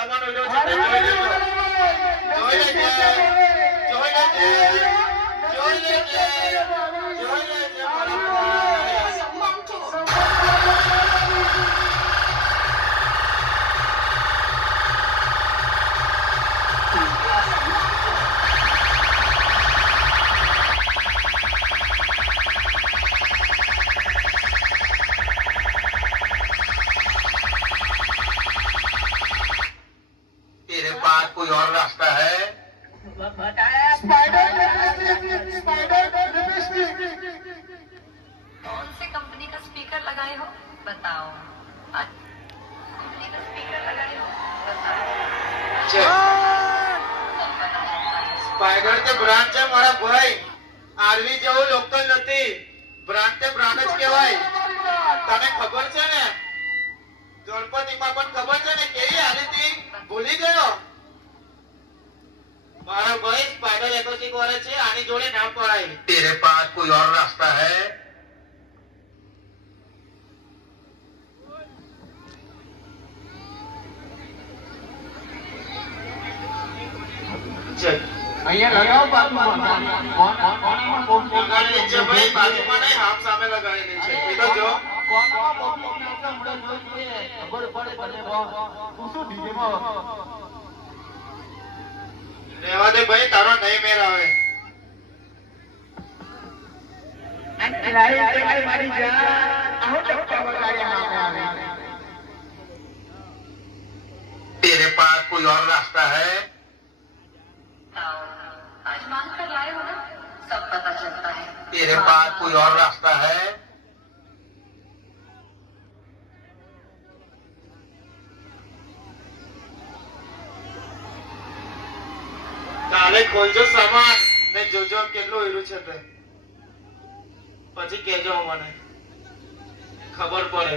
સામાન ઓલ્યો છે તે જોઈ લેજો. જોઈ લેજે. જોઈ લેજે. જોઈ લેજે. જોઈ લેજે મારા ભાઈ. सम्मान छो तेरे पास कोई और रास्ता है? स्पाइडर लिपस्टिक कौन से कंपनी का स्पीकर लगाए हो बताओ कंपनी का स्पीकर लगाए हो बताओ चल. सब पता चलता है સ્પાઈડર તે બ્રાન્ડ છે મારા ભાઈ. આરવી જેવું લોકલ નથી. બ્રાન્ડ તે બ્રાન્ડ જ કહેવાય. તને ખબર છે ને? ગણપતિમાં પણ ખબર છે ને કેવી હાલી હતી? ભૂલી ગયો? મારા ભાઈ સ્પાઈડર એકોસ્ટિક વાળે છે, આની જોડે ના પડાય. तेरे पास कोई और रास्ता है? ચલ. અહીંયા લગાવો બાજુમાં કોણામાં બોમ્બ લગાડેલી છે ભાઈ, બાજુમાં નહીં, હામ સામે લગાડેલી છે. એ તો જો. કોણામાં બોમ્બ નાખતા હમણાં જોઈએ ખબર પડે તને બહુ તું શું ડીજેમાં રહેવા દે ભાઈ, તારો નહીં મેર આવે. तेरे पास कोई और रास्ता है? बताओ आज मांग कर लाए हो ना सब पता चलता है तेरे पास कोई और रास्ता है? કાલે ખોલજો સામાન ને જોજો કેટલું હીરું છે તે. પછી કહેજો મને, ખબર પડે.